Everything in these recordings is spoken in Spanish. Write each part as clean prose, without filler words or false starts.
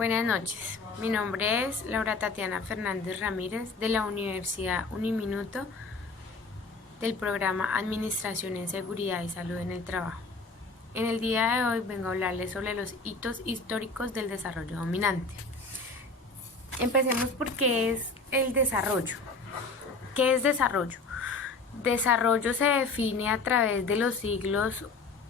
Buenas noches, mi nombre es Laura Tatiana Fernández Ramírez de la Universidad Uniminuto del programa Administración en Seguridad y Salud en el Trabajo. En el día de hoy vengo a hablarles sobre los hitos históricos del desarrollo dominante. Empecemos por qué es el desarrollo. ¿Qué es desarrollo? Desarrollo se define a través de los siglos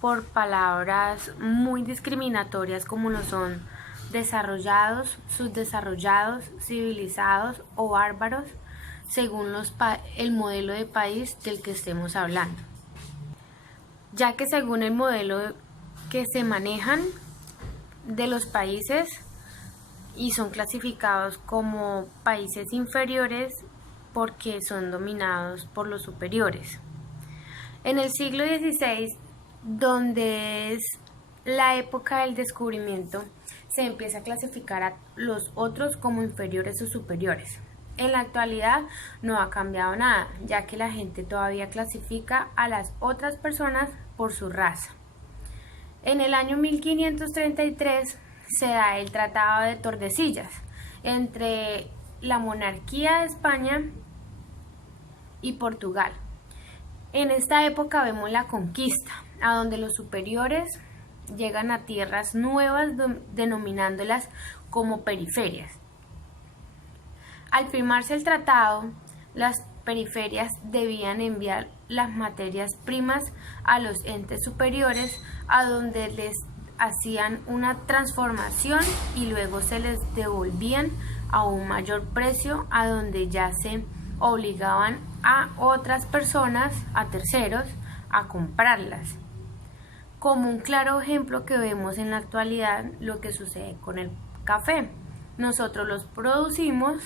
por palabras muy discriminatorias como lo son desarrollados, subdesarrollados, civilizados o bárbaros, según el modelo de país del que estemos hablando. Ya que según el modelo que se manejan de los países y son clasificados como países inferiores porque son dominados por los superiores. En el siglo XVI, donde es la época del descubrimiento, se empieza a clasificar a los otros como inferiores o superiores. En la actualidad no ha cambiado nada, ya que la gente todavía clasifica a las otras personas por su raza. En el año 1533 se da el Tratado de Tordesillas entre la monarquía de España y Portugal. En esta época vemos la conquista, a donde los superiores llegan a tierras nuevas denominándolas como periferias. Al firmarse el tratado, las periferias debían enviar las materias primas a los entes superiores, a donde les hacían una transformación y luego se les devolvían a un mayor precio, a donde ya se obligaban a otras personas, a terceros, a comprarlas. Como un claro ejemplo que vemos en la actualidad lo que sucede con el café. Nosotros los producimos,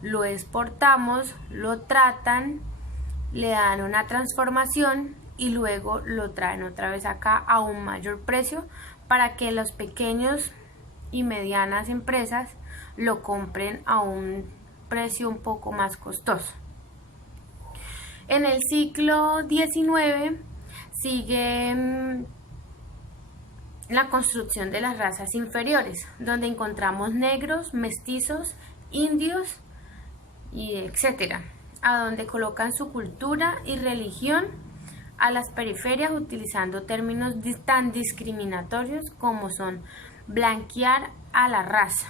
lo exportamos, lo tratan, le dan una transformación y luego lo traen otra vez acá a un mayor precio para que los pequeños y medianas empresas lo compren a un precio un poco más costoso. En el siglo XIX sigue la construcción de las razas inferiores, donde encontramos negros, mestizos, indios y etcétera, a donde colocan su cultura y religión a las periferias utilizando términos tan discriminatorios como son blanquear a la raza,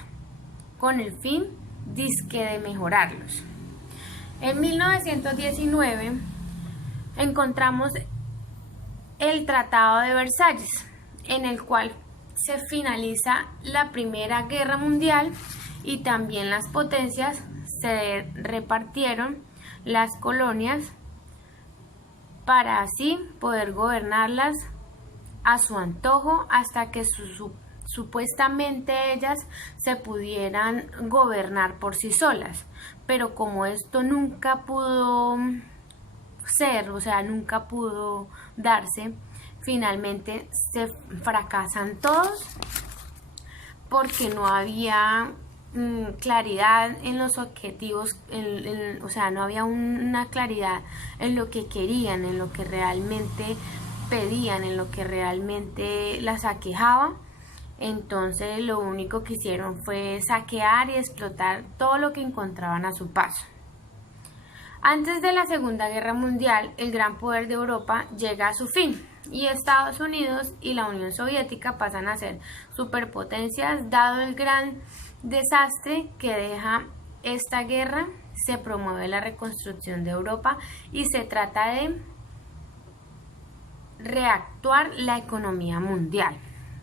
con el fin disque de mejorarlos. En 1919 encontramos el Tratado de Versalles, en el cual se finaliza la Primera Guerra Mundial y también las potencias se repartieron las colonias para así poder gobernarlas a su antojo hasta que supuestamente ellas se pudieran gobernar por sí solas. Pero como esto nunca pudo ser, o sea, nunca pudo darse, finalmente se fracasan todos porque no había claridad en los objetivos, o sea, no había una claridad en lo que querían, en lo que realmente pedían, en lo que realmente las aquejaba. Entonces lo único que hicieron fue saquear y explotar todo lo que encontraban a su paso. Antes de la Segunda Guerra Mundial, el gran poder de Europa llega a su fin y Estados Unidos y la Unión Soviética pasan a ser superpotencias. Dado el gran desastre que deja esta guerra, se promueve la reconstrucción de Europa y se trata de reactuar la economía mundial.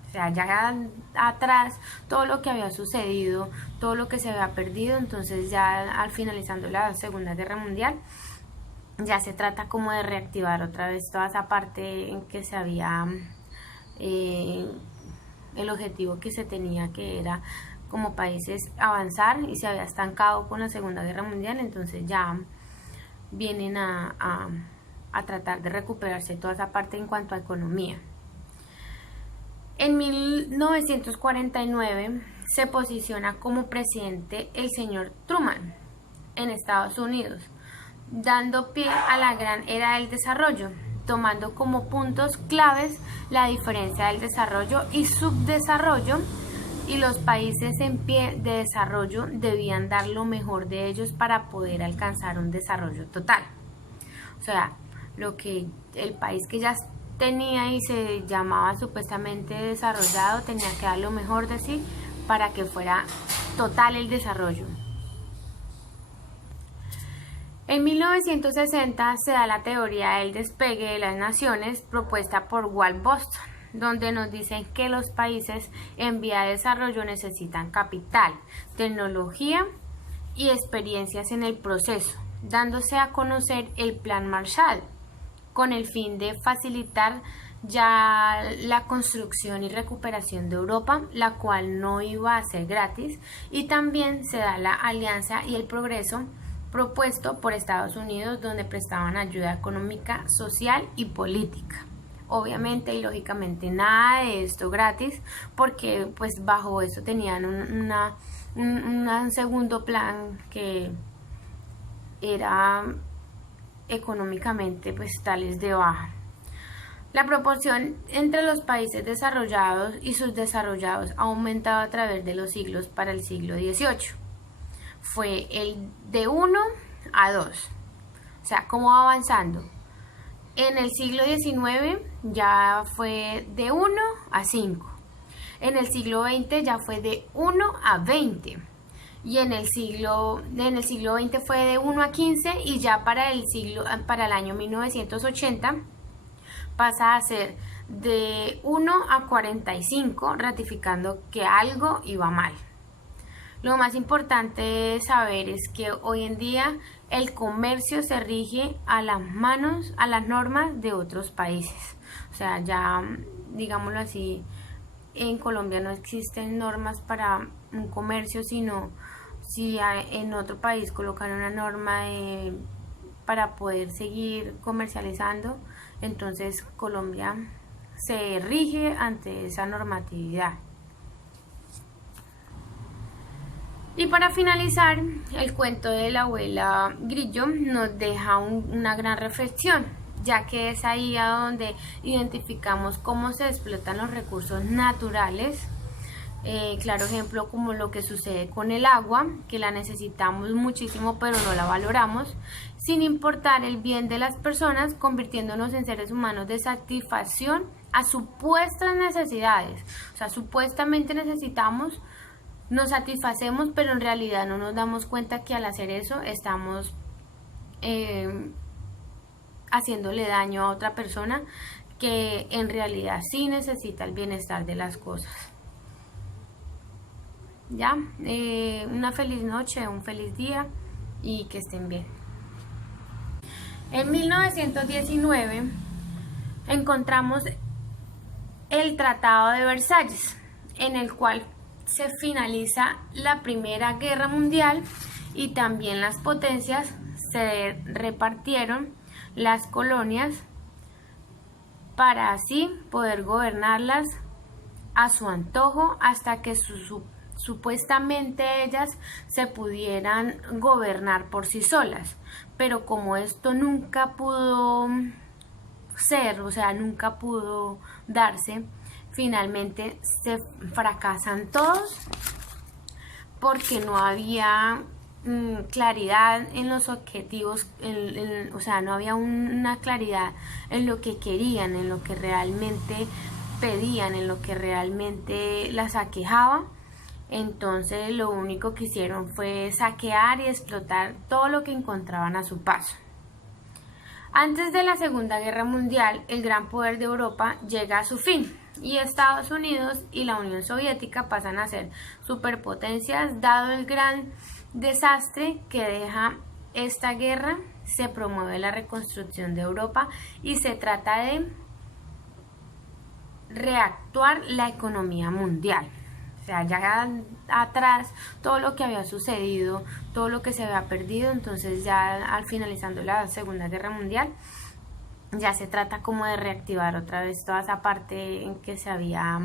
O sea, ya atrás todo lo que había sucedido, todo lo que se había perdido, entonces ya al finalizando la Segunda Guerra Mundial, ya se trata como de reactivar otra vez toda esa parte en que se había, el objetivo que se tenía, que era como países avanzar, y se había estancado con la Segunda Guerra Mundial, entonces ya vienen a tratar de recuperarse toda esa parte en cuanto a economía. En 1949 se posiciona como presidente el señor Truman en Estados Unidos, dando pie a la gran era del desarrollo, tomando como puntos claves la diferencia del desarrollo y subdesarrollo y los países en pie de desarrollo debían dar lo mejor de ellos para poder alcanzar un desarrollo total. O sea, lo que el país que ya tenía y se llamaba supuestamente desarrollado tenía que dar lo mejor de sí para que fuera total el desarrollo. En 1960 se da la teoría del despegue de las naciones propuesta por Walt Boston, donde nos dicen que los países en vía de desarrollo necesitan capital, tecnología y experiencias en el proceso, dándose a conocer el Plan Marshall, con el fin de facilitar ya la construcción y recuperación de Europa, la cual no iba a ser gratis, y también se da la alianza y el progreso propuesto por Estados Unidos, donde prestaban ayuda económica, social y política. Obviamente y lógicamente nada de esto gratis, porque pues bajo eso tenían un segundo plan que era económicamente pues tales de baja. La proporción entre los países desarrollados y subdesarrollados ha aumentado a través de los siglos para el siglo XVIII. Fue el de 1 a 2, o sea, cómo va avanzando. En el siglo XIX ya fue de 1 a 5, en el siglo XX ya fue de 1 a 20, y en el siglo XX fue de 1 a 15, y ya para el año 1980 pasa a ser de 1 a 45, ratificando que algo iba mal. Lo más importante de saber es que hoy en día el comercio se rige a las normas de otros países. O sea, ya, digámoslo así, en Colombia no existen normas para un comercio, sino si en otro país colocan una norma para poder seguir comercializando, entonces Colombia se rige ante esa normatividad. Y para finalizar, el cuento de la abuela Grillo nos deja una gran reflexión, ya que es ahí a donde identificamos cómo se explotan los recursos naturales. Claro ejemplo como lo que sucede con el agua, que la necesitamos muchísimo pero no la valoramos, sin importar el bien de las personas, convirtiéndonos en seres humanos de satisfacción a supuestas necesidades. O sea, supuestamente necesitamos, nos satisfacemos, pero en realidad no nos damos cuenta que al hacer eso estamos haciéndole daño a otra persona que en realidad sí necesita el bienestar de las cosas. Ya, una feliz noche, un feliz día y que estén bien. En 1919 encontramos el Tratado de Versalles, en el cual se finaliza la Primera Guerra Mundial y también las potencias se repartieron las colonias para así poder gobernarlas a su antojo hasta que supuestamente ellas se pudieran gobernar por sí solas. Pero como esto nunca pudo ser, o sea, nunca pudo darse, finalmente se fracasan todos porque no había claridad en los objetivos, o sea, no había una claridad en lo que querían, en lo que realmente pedían, en lo que realmente las aquejaba. Entonces lo único que hicieron fue saquear y explotar todo lo que encontraban a su paso. Antes de la Segunda Guerra Mundial, el gran poder de Europa llega a su fin y Estados Unidos y la Unión Soviética pasan a ser superpotencias. Dado el gran desastre que deja esta guerra, se promueve la reconstrucción de Europa y se trata de reactuar la economía mundial. O sea, ya atrás todo lo que había sucedido, todo lo que se había perdido, entonces ya al finalizando la Segunda Guerra Mundial, ya se trata como de reactivar otra vez toda esa parte en que se había,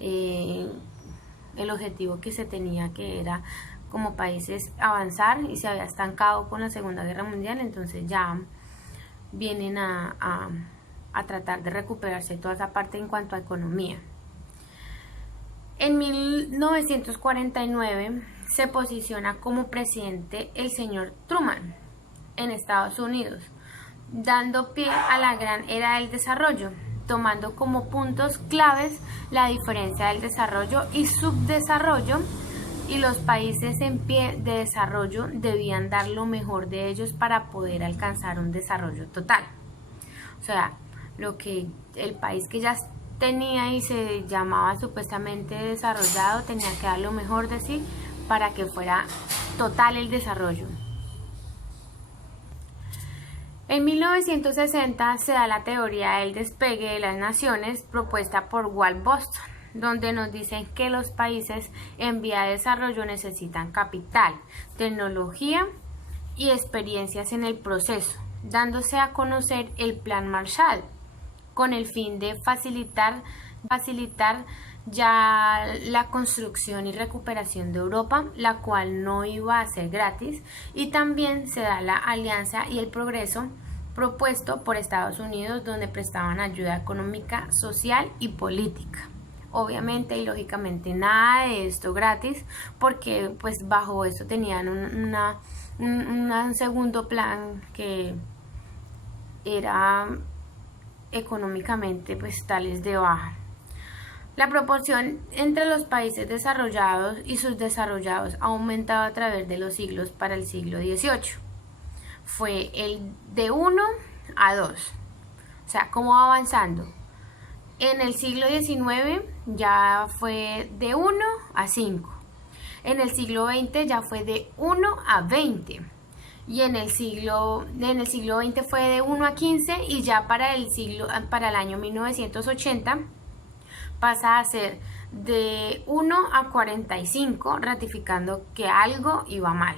el objetivo que se tenía, que era como países avanzar, y se había estancado con la Segunda Guerra Mundial, entonces ya vienen a tratar de recuperarse toda esa parte en cuanto a economía. En 1949 se posiciona como presidente el señor Truman en Estados Unidos, dando pie a la gran era del desarrollo, tomando como puntos claves la diferencia del desarrollo y subdesarrollo, y los países en pie de desarrollo debían dar lo mejor de ellos para poder alcanzar un desarrollo total. O sea, lo que el país que ya tenía y se llamaba supuestamente desarrollado tenía que dar lo mejor de sí para que fuera total el desarrollo. En 1960 se da la teoría del despegue de las naciones propuesta por Walt Boston, donde nos dicen que los países en vía de desarrollo necesitan capital, tecnología y experiencias en el proceso, dándose a conocer el Plan Marshall, con el fin de facilitar ya la construcción y recuperación de Europa, la cual no iba a ser gratis, y también se da la alianza y el progreso propuesto por Estados Unidos, donde prestaban ayuda económica, social y política. Obviamente y lógicamente nada de esto gratis, porque pues bajo eso tenían un segundo plan que era económicamente pues tales de baja. La proporción entre los países desarrollados y subdesarrollados ha aumentado a través de los siglos. Para el siglo XVIII fue el de 1 a 2, o sea, cómo va avanzando. En el siglo XIX ya fue de 1 a 5, en el siglo XX ya fue de 1 a 20, y en el siglo XX fue de 1 a 15, y ya para el año 1980 pasa a ser de 1 a 45, ratificando que algo iba mal.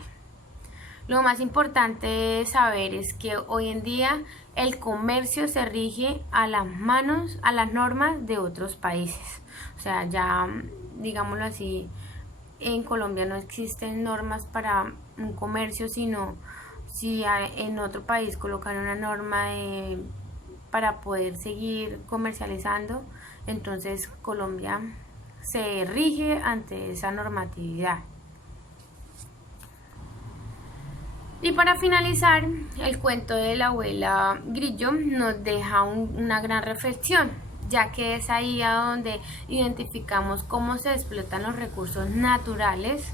Lo más importante de saber es que hoy en día el comercio se rige a las normas de otros países. O sea, ya digámoslo así, en Colombia no existen normas para un comercio, sino si en otro país colocan una norma para poder seguir comercializando, entonces Colombia se rige ante esa normatividad. Y para finalizar, el cuento de la abuela Grillo nos deja una gran reflexión, ya que es ahí a donde identificamos cómo se explotan los recursos naturales.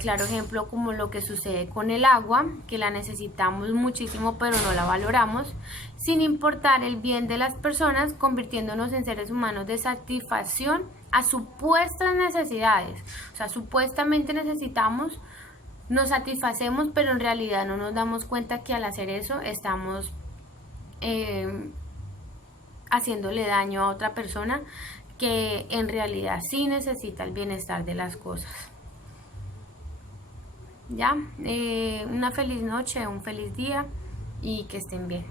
Claro ejemplo como lo que sucede con el agua, que la necesitamos muchísimo pero no la valoramos, sin importar el bien de las personas, convirtiéndonos en seres humanos de satisfacción a supuestas necesidades. O sea, supuestamente necesitamos, nos satisfacemos, pero en realidad no nos damos cuenta que al hacer eso estamos haciéndole daño a otra persona que en realidad sí necesita el bienestar de las cosas. Ya, una feliz noche, un feliz día y que estén bien.